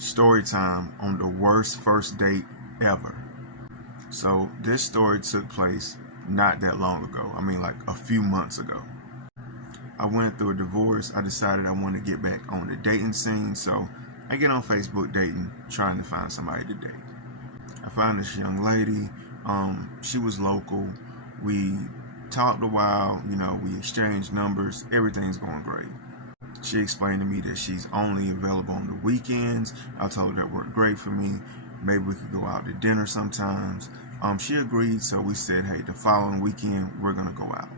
Story time on the worst first date ever. So this story took place not that long ago. I mean, like a few months ago. I went through a divorce. I decided I wanted to get back on the dating scene. So I get on Facebook dating, trying to find somebody to date. I found this young lady. She was local. We talked a while. We exchanged numbers. Everything's going great. She explained to me that she's only available on the weekends. I told her that worked great for me. Maybe we could go out to dinner sometimes. She agreed, so we said, hey, the following weekend, we're going to go out.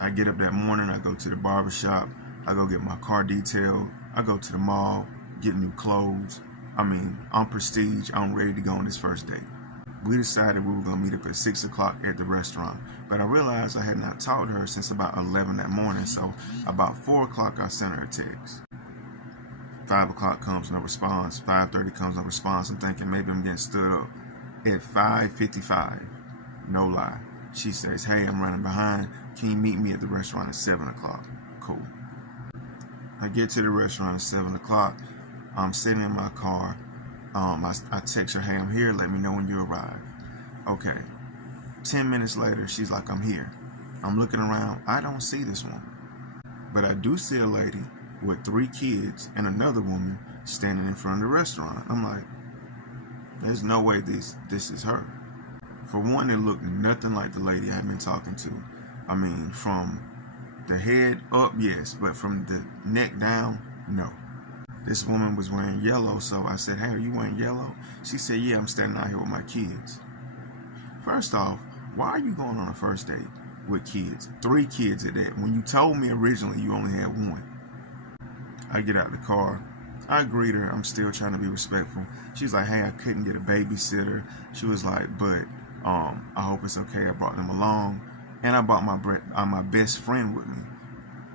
I get up that morning, I go to the barbershop, I go get my car detailed, I go to the mall, get new clothes. I'm prestige, I'm ready to go on this first date. We decided we were going to meet up at 6 o'clock at the restaurant, but I realized I had not talked to her since about 11 that morning, so about 4 o'clock I sent her a text. 5 o'clock comes, no response. 5:30 comes, no response. I'm thinking maybe I'm getting stood up. At 5:55, no lie, she says, hey, I'm running behind. Can you meet me at the restaurant at 7 o'clock? Cool. I get to the restaurant at 7 o'clock. I'm sitting in my car. I text her, hey, I'm here. Let me know when you arrive. Okay. 10 minutes later, she's like, I'm here. I'm looking around. I don't see this woman. But I do see a lady with 3 kids and another woman standing in front of the restaurant. I'm like, there's no way this is her. For one, it looked nothing like the lady I've been talking to. From the head up, yes, but from the neck down, no. This woman was wearing yellow, so I said, hey, are you wearing yellow? She said, yeah, I'm standing out here with my kids. First off, why are you going on a first date with kids? 3 kids at that, when you told me originally you only had 1. I get out the car. I greet her. I'm still trying to be respectful. She's like, hey, I couldn't get a babysitter. She was like, but I hope it's okay. I brought them along. And I brought my best friend with me.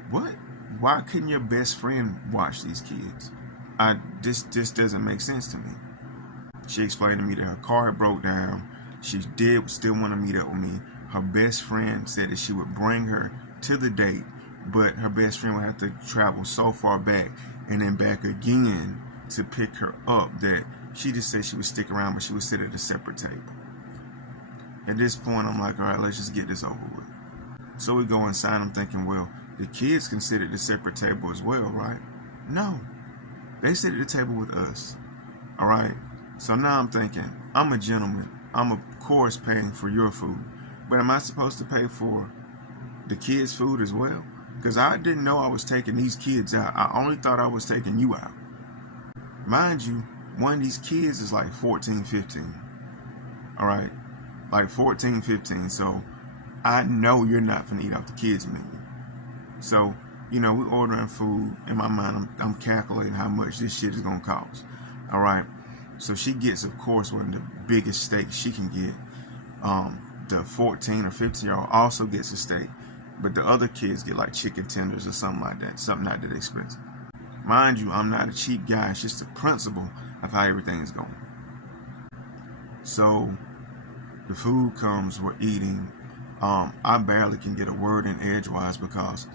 What? Why couldn't your best friend watch these kids? This doesn't make sense to me. She explained to me that her car had broke down. She did still want to meet up with me. Her best friend said that she would bring her to the date, but her best friend would have to travel so far back and then back again to pick her up that she just said she would stick around, but she would sit at a separate table. At this point, I'm like, all right, let's just get this over with. So we go inside. I'm thinking, well, the kids can sit at the separate table as well, right? No. They sit at the table with us. All right? So now I'm thinking, I'm a gentleman. I'm, of course, paying for your food. But am I supposed to pay for the kids' food as well? Because I didn't know I was taking these kids out. I only thought I was taking you out. Mind you, one of these kids is like 14, 15. All right? Like 14, 15. So I know you're not going to eat off the kids' menu. So, we're ordering food. In my mind, I'm calculating how much this shit is going to cost. All right? So she gets, of course, one of the biggest steaks she can get. The 14 or 15-year-old also gets a steak. But the other kids get like chicken tenders or something like that. Something not that expensive. Mind you, I'm not a cheap guy. It's just the principle of how everything's going. So the food comes, we're eating. I barely can get a word in edgewise because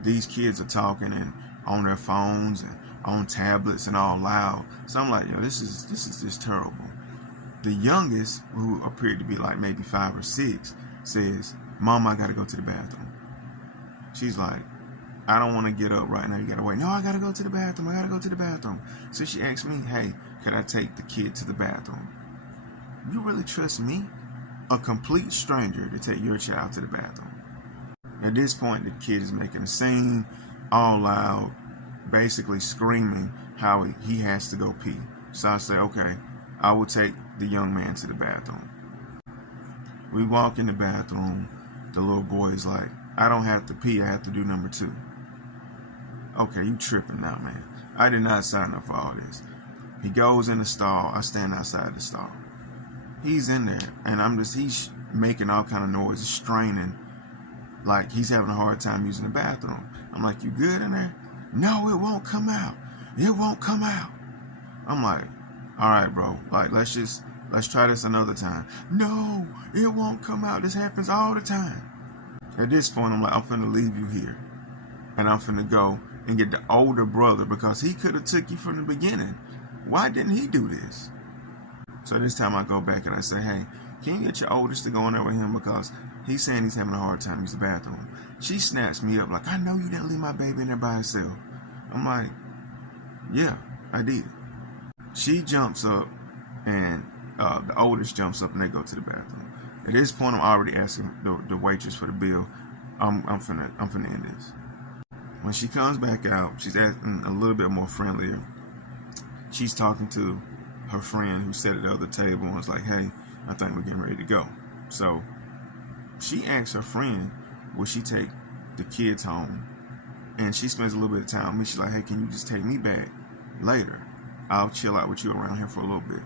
these kids are talking and on their phones and on tablets and all loud. So I'm like, this is just terrible. The youngest, who appeared to be like maybe 5 or 6, says, Mom, I gotta go to the bathroom. She's like, I don't want to get up right now. You gotta wait. No, I gotta go to the bathroom. I gotta go to the bathroom. So she asked me, hey, could I take the kid to the bathroom? You really trust me, a complete stranger, to take your child to the bathroom? At this point, the kid is making a scene, all loud, basically screaming how he has to go pee. So I say, okay, I will take the young man to the bathroom. We walk in the bathroom. The little boy is like, I don't have to pee, I have to do number 2. Okay, you tripping now, man. I did not sign up for all this. He goes in the stall. I stand outside the stall. He's in there, and he's making all kind of noises, straining, like he's having a hard time using the bathroom. I'm like, you good in there? No, it won't come out. It won't come out. I'm like, all right, bro. Like, let's try this another time. No, it won't come out. This happens all the time. At this point, I'm like, I'm finna leave you here. And I'm finna go and get the older brother because he could have took you from the beginning. Why didn't he do this? So this time I go back and I say, hey, can you get your oldest to go in there with him because he's saying he's having a hard time, use the bathroom. She snaps me up like, I know you didn't leave my baby in there by herself. I'm like, yeah, I did. She jumps up and the oldest jumps up and they go to the bathroom. At this point, I'm already asking the waitress for the bill. I'm finna end this. When she comes back out, she's acting a little bit more friendlier. She's talking to her friend who sat at the other table and was like, hey, I think we're getting ready to go. So she asks her friend, will she take the kids home? And she spends a little bit of time with me. She's like, hey, can you just take me back later? I'll chill out with you around here for a little bit.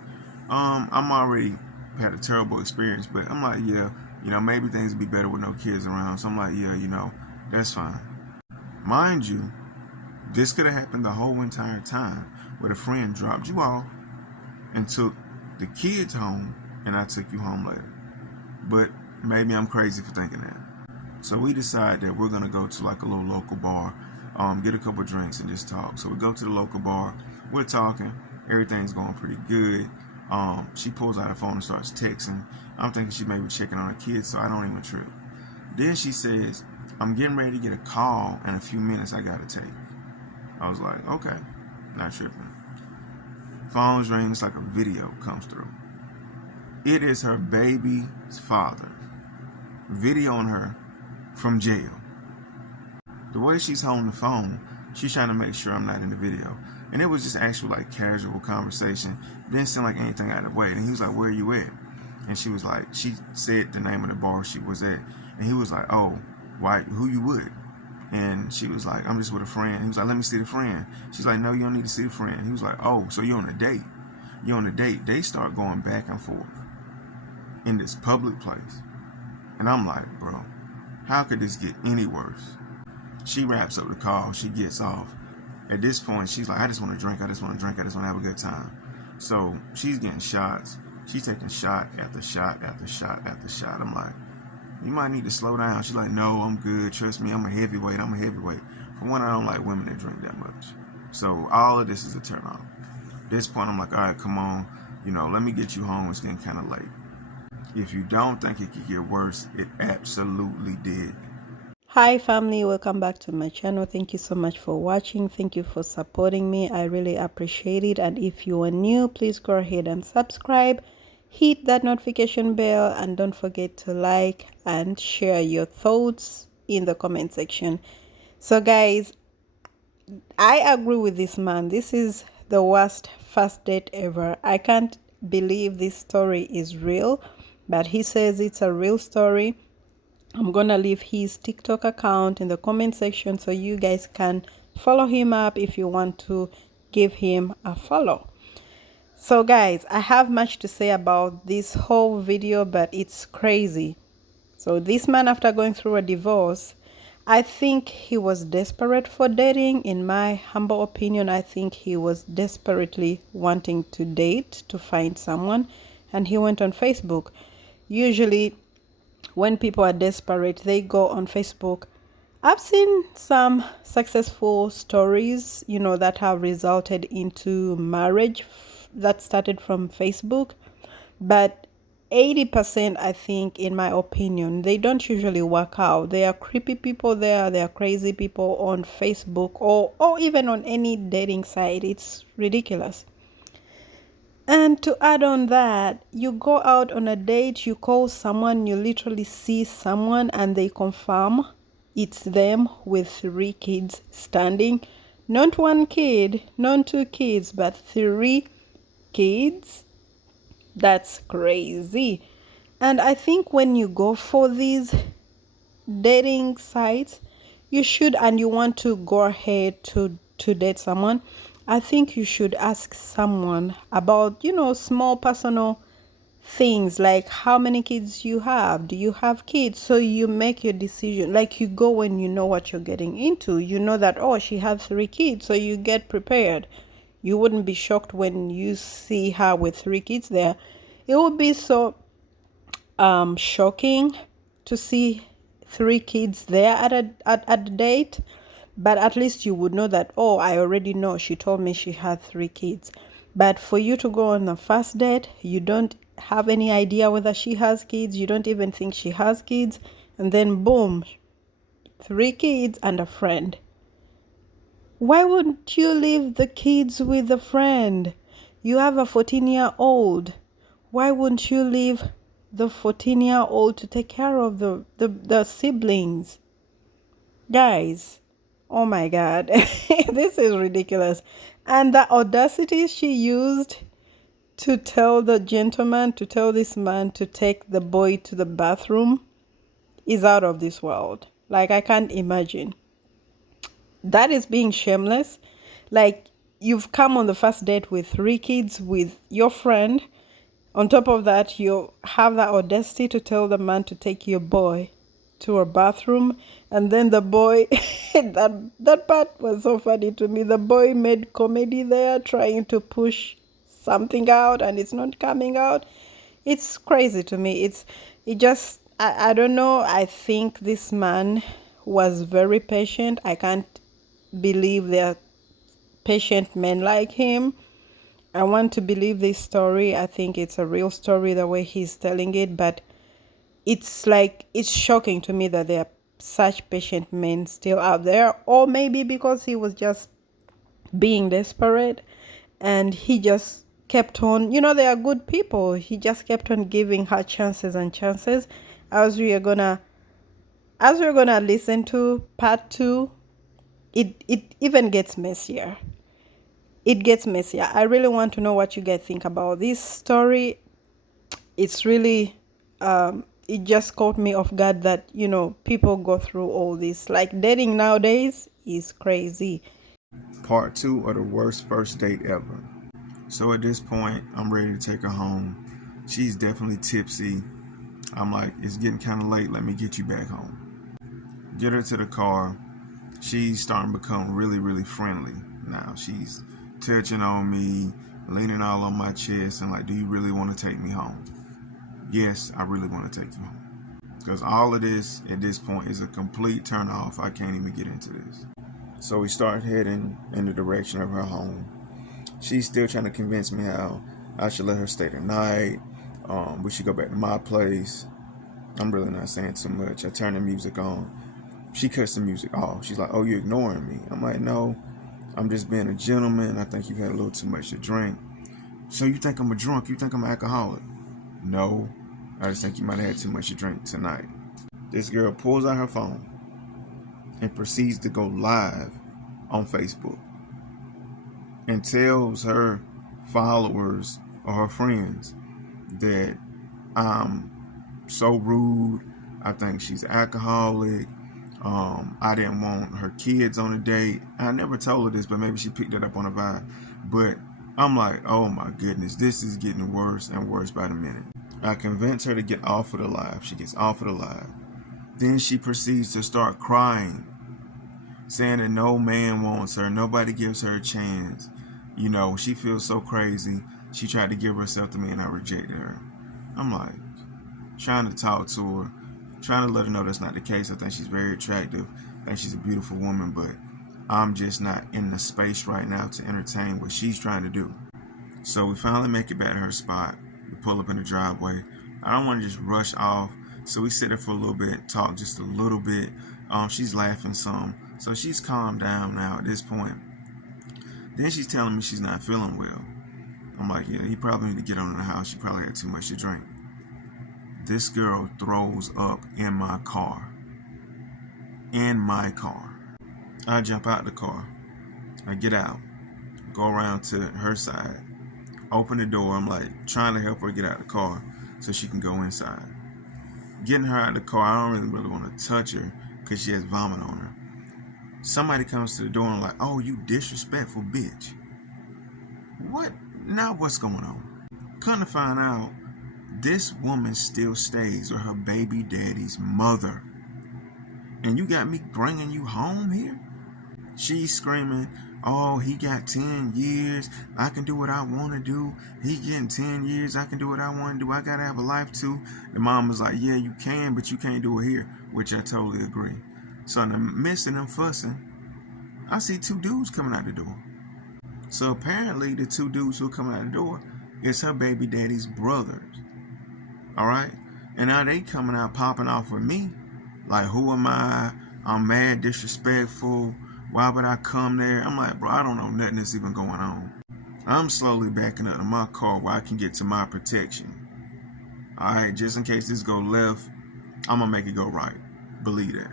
I'm already had a terrible experience, but I'm like, yeah, maybe things would be better with no kids around. So I'm like, yeah, that's fine. Mind you, this could have happened the whole entire time where a friend dropped you off and took the kids home and I took you home later. But maybe I'm crazy for thinking that. So we decide that we're going to go to like a little local bar, get a couple drinks and just talk. So we go to the local bar, we're talking, everything's going pretty good. She pulls out her phone and starts texting. I'm thinking she may be checking on her kids, so I don't even trip. Then she says, I'm getting ready to get a call in a few minutes I gotta take. I was like, okay, not tripping. Phone's ring, it's like a video comes through. It is her baby's father videoing her from jail. The way she's holding the phone, she's trying to make sure I'm not in the video. And it was just actual like casual conversation. It didn't seem like anything out of the way. And he was like, where are you at? And she was like, she said the name of the bar she was at. And he was like, oh, why, who you with? And she was like, I'm just with a friend. He was like, let me see the friend. She's like, no, you don't need to see the friend. He was like, oh, so you're on a date. You're on a date. They start going back and forth in this public place. And I'm like, bro, how could this get any worse? She wraps up the call. She gets off. At this point, she's like, I just want to drink. I just want to drink. I just want to have a good time. So she's getting shots. She's taking shot after shot after shot after shot. I'm like, you might need to slow down. She's like, no, I'm good. Trust me, I'm a heavyweight. For one, I don't like women that drink that much. So all of this is a turn on. At this point, I'm like, all right, come on. Let me get you home. It's getting kind of late. If you don't think it could get worse, it absolutely did. Hi family, welcome back to my channel. Thank you so much for watching. Thank you for supporting me. I really appreciate it. And if you are new, please go ahead and subscribe, hit that notification bell, and don't forget to like and share your thoughts in the comment section. So guys, I agree with this man. This is the worst first date ever. I can't believe this story is real, but he says it's a real story. I'm gonna leave his TikTok account in the comment section so you guys can follow him up if you want to give him a follow. So guys, I have much to say about this whole video, but it's crazy. So this man, after going through a divorce, I think he was desperate for dating. In my humble opinion, I think he was desperately wanting to date, to find someone, and he went on Facebook. Usually when people are desperate, they go on Facebook. I've seen some successful stories, that have resulted into marriage that started from Facebook. But 80%, I think, in my opinion, they don't usually work out. There are creepy people there. There are crazy people on Facebook or even on any dating site. It's ridiculous. And to add on that, you go out on a date, you call someone, you literally see someone and they confirm it's them with 3 kids standing. Not 1 kid, not 2 kids, but 3 kids. That's crazy. And I think when you go for these dating sites, you should, and you want to go ahead to date someone, I think you should ask someone about, small personal things like how many kids you have. Do you have kids? So you make your decision. Like you go when you know what you're getting into. You know that, oh, she has 3 kids. So you get prepared. You wouldn't be shocked when you see her with 3 kids there. It would be so shocking to see 3 kids there at a date. But at least you would know that, oh, I already know. She told me she had 3 kids. But for you to go on a first date, you don't have any idea whether she has kids, you don't even think she has kids, and then boom, 3 kids and a friend. Why wouldn't you leave the kids with the friend? You have a 14-year-old. Why wouldn't you leave the 14-year-old to take care of the siblings? Guys, oh my God, this is ridiculous. And the audacity she used to tell the gentleman, to tell this man to take the boy to the bathroom is out of this world. Like, I can't imagine. That is being shameless. Like, you've come on the first date with 3 kids with your friend. On top of that, you have the audacity to tell the man to take your boy to a bathroom, and then the boy that part was so funny to me. The boy made comedy there, trying to push something out and it's not coming out. It's crazy to me. I don't know. I think this man was very patient. I can't believe there are patient men like him. I want to believe this story. I think it's a real story the way he's telling it, but it's shocking to me that there are such patient men still out there. Or maybe because he was just being desperate and he just kept on, they are good people. He just kept on giving her chances and chances. As we're gonna listen to part 2, it even gets messier. It gets messier. I really want to know what you guys think about this story. It's really it just caught me off guard that people go through all this. Like, dating nowadays is crazy. Part 2 of the worst first date ever. So at this point, I'm ready to take her home. She's definitely tipsy. I'm like, it's getting kind of late. Let me get you back home. Get her to the car. She's starting to become really, really friendly now. She's touching on me, leaning all on my chest, and like, do you really want to take me home? Yes, I really want to take you home. Because all of this at this point is a complete turn off. I can't even get into this. So we start heading in the direction of her home. She's still trying to convince me how I should let her stay the night. We should go back to my place. I'm really not saying too much. I turn the music on. She cuts the music off. She's like, oh, you're ignoring me. I'm like, no, I'm just being a gentleman. I think you've had a little too much to drink. So you think I'm a drunk? You think I'm an alcoholic? No, I just think you might have had too much to drink tonight. This girl pulls out her phone and proceeds to go live on Facebook and tells her followers or her friends that I'm so rude. I think she's alcoholic. I didn't want her kids on a date. I never told her this, but maybe she picked it up on a vibe. But I'm like, oh my goodness, this is getting worse and worse by the minute. I convince her to get off of the live. She gets off of the live. Then she proceeds to start crying, saying that no man wants her. Nobody gives her a chance. She feels so crazy. She tried to give herself to me and I rejected her. I'm like, trying to talk to her, trying to let her know that's not the case. I think she's very attractive. I think she's a beautiful woman, but I'm just not in the space right now to entertain what she's trying to do. So we finally make it back to her spot. We pull up in the driveway. I don't want to just rush off. So we sit there for a little bit, talk just a little bit. She's laughing some. So she's calmed down now at this point. Then she's telling me she's not feeling well. I'm like, yeah, you probably need to get on in the house. You probably had too much to drink. This girl throws up in my car. In my car. I jump out the car. I get out. Go around to her side. Open the door. I'm like trying to help her get out the car so she can go inside. Getting her out of the car, I don't really want to touch her because she has vomit on her. Somebody comes to the door and I'm like, oh, you disrespectful bitch. What? Now what's going on? Come to find out, this woman still stays with her baby daddy's mother. And you got me bringing you home here? She's screaming, oh, he got 10 years. I can do what I want to do. He getting 10 years. I can do what I want to do. I got to have a life too. The mom was like, yeah, you can, but you can't do it here, which I totally agree. So in the midst of them fussing, I see 2 dudes coming out the door. So apparently the two dudes who come out the door is her baby daddy's brothers. All right. And now they coming out popping off with me. Like, who am I? I'm mad, disrespectful. Why would I come there? I'm like, bro, I don't know nothing that's even going on. I'm slowly backing up to my car where I can get to my protection. All right, just in case this go left, I'm gonna make it go right. Believe that.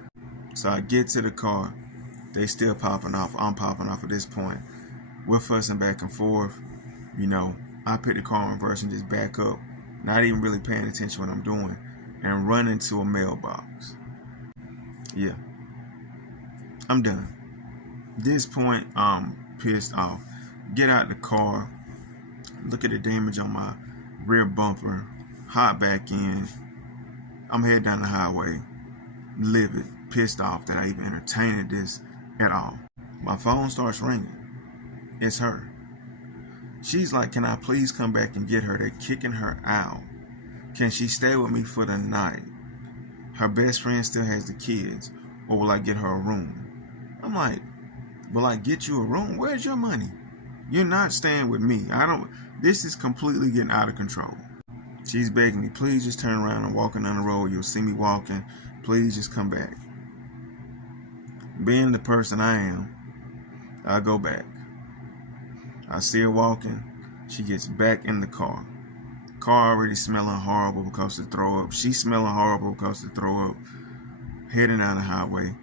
So I get to the car. They still popping off. I'm popping off at this point. We're fussing back and forth. You know, I put the car in reverse and just back up, not even really paying attention to what I'm doing, and run into a mailbox. Yeah, I'm done. This point, I'm pissed off. Get out the car. Look at the damage on my rear bumper. Hop back in. I'm heading down the highway, livid, pissed off that I even entertained this at all. My phone starts ringing. It's her. She's like, can I please come back and get her? They're kicking her out. Can she stay with me for the night? Her best friend still has the kids. Or will I get her a room? I'm like, will I get you a room? Where's your money? You're not staying with me. This is completely getting out of control. She's begging me, please just turn around and walking down the road. You'll see me walking. Please just come back. Being the person I am, I go back. I see her walking. She gets back in the car. Car already smelling horrible because of throw up. She's smelling horrible because of throw up. Heading down the highway,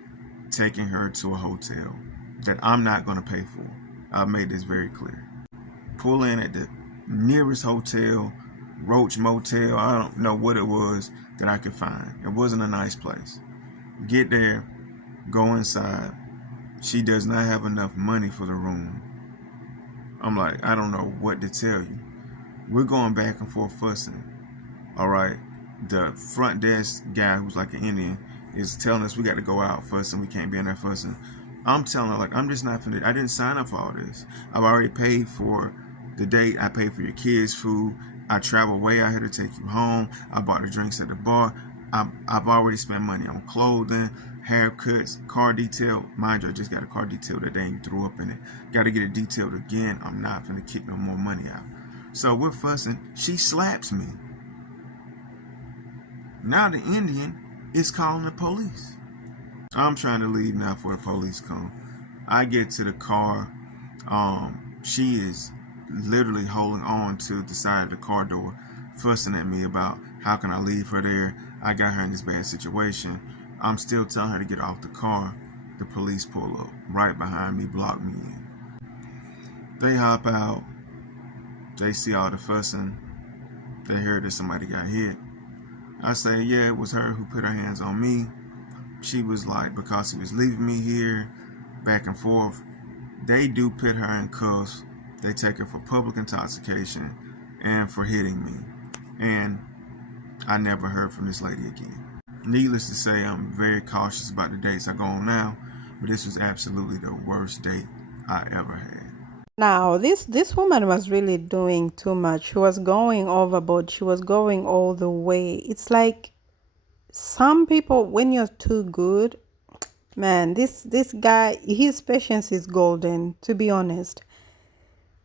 taking her to a hotel that I'm not going to pay for. I've made this very clear. Pull in at the nearest hotel, Roach Motel. I don't know what it was that I could find. It wasn't a nice place. Get there, go inside. She does not have enough money for the room. I'm like, I don't know what to tell you. We're going back and forth fussing. All right. The front desk guy, who's like an Indian, is telling us we got to go out fussing. We can't be in there fussing. I'm telling her, like, I'm just not finna. I didn't sign up for all this. I've already paid for the date. I paid for your kids' food. I traveled way out here to take you home. I bought the drinks at the bar. I've already spent money on clothing, haircuts, car detail. Mind you, I just got a car detail that they ain't threw up in it. Got to get it detailed again. I'm not finna kick no more money out. So we're fussing. She slaps me. Now the Indian is calling the police. I'm trying to leave now before the police come. I get to the car. She is literally holding on to the side of the car door, fussing at me about how can I leave her there. I got her in this bad situation. I'm still telling her to get off the car. The police pull up right behind me, block me in. They hop out. They see all the fussing. They hear that somebody got hit. I say, yeah, it was her who put her hands on me. She was like, because he was leaving me here, back and forth. They do put her in cuffs. They take her for public intoxication and for hitting me. And I never heard from this lady again. Needless to say, I'm very cautious about the dates I go on now, but this was absolutely the worst date I ever had. Now, this woman was really doing too much. She was going overboard. She was going all the way. It's like some people, when you're too good, man, this guy, his patience is golden, to be honest.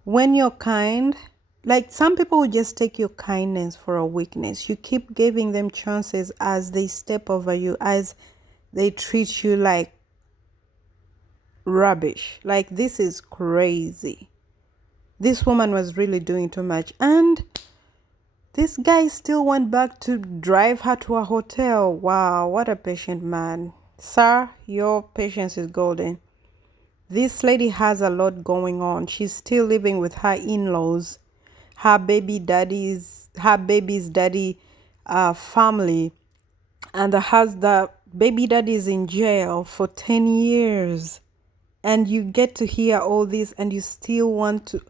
When you're kind, like some people will just take your kindness for a weakness. You keep giving them chances as they step over you, as they treat you like rubbish. Like, this is crazy. This woman was really doing too much. And this guy still went back to drive her to a hotel. Wow, what a patient man. Sir, your patience is golden. This lady has a lot going on. She's still living with her in-laws, her baby's daddy family, and the baby daddy is in jail for 10 years. And you get to hear all this and you still want to.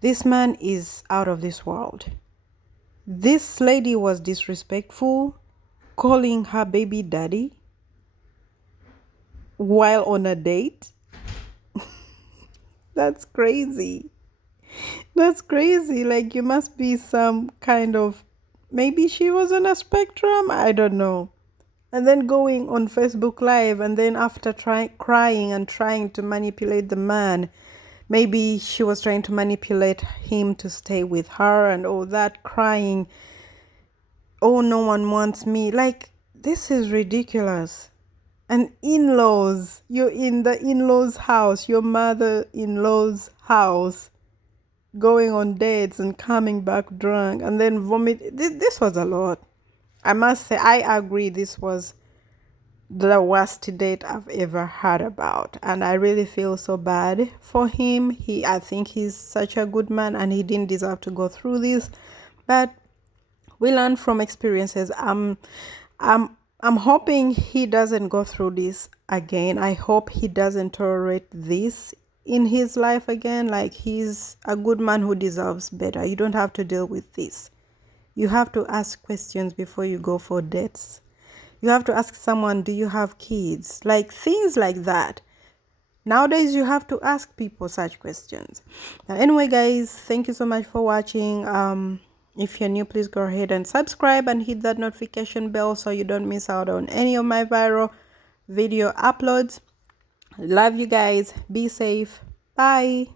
This man is out of this world. This lady was disrespectful, calling her baby daddy while on a date. That's crazy. That's crazy. Like, you must be some kind of, maybe she was on a spectrum, I don't know. And then going on Facebook Live, and then after crying and trying to manipulate the man, maybe she was trying to manipulate him to stay with her and all that, crying, oh, no one wants me. Like, this is ridiculous. And in-laws, you're in the in-laws house, your mother-in-law's house, going on dates and coming back drunk and then vomit. This was a lot. I must say, I agree, this was the worst date I've ever heard about, and I really feel so bad for him. I think he's such a good man and he didn't deserve to go through this, but we learn from experiences. I'm hoping he doesn't go through this again. I hope he doesn't tolerate this in his life again. Like, he's a good man who deserves better. You don't have to deal with this. You have to ask questions before you go for dates. You have to ask someone, do you have kids? Like, things like that. Nowadays, you have to ask people such questions. Anyway, guys, thank you so much for watching. If you're new, please go ahead and subscribe and hit that notification bell so you don't miss out on any of my viral video uploads. Love you guys. Be safe. Bye.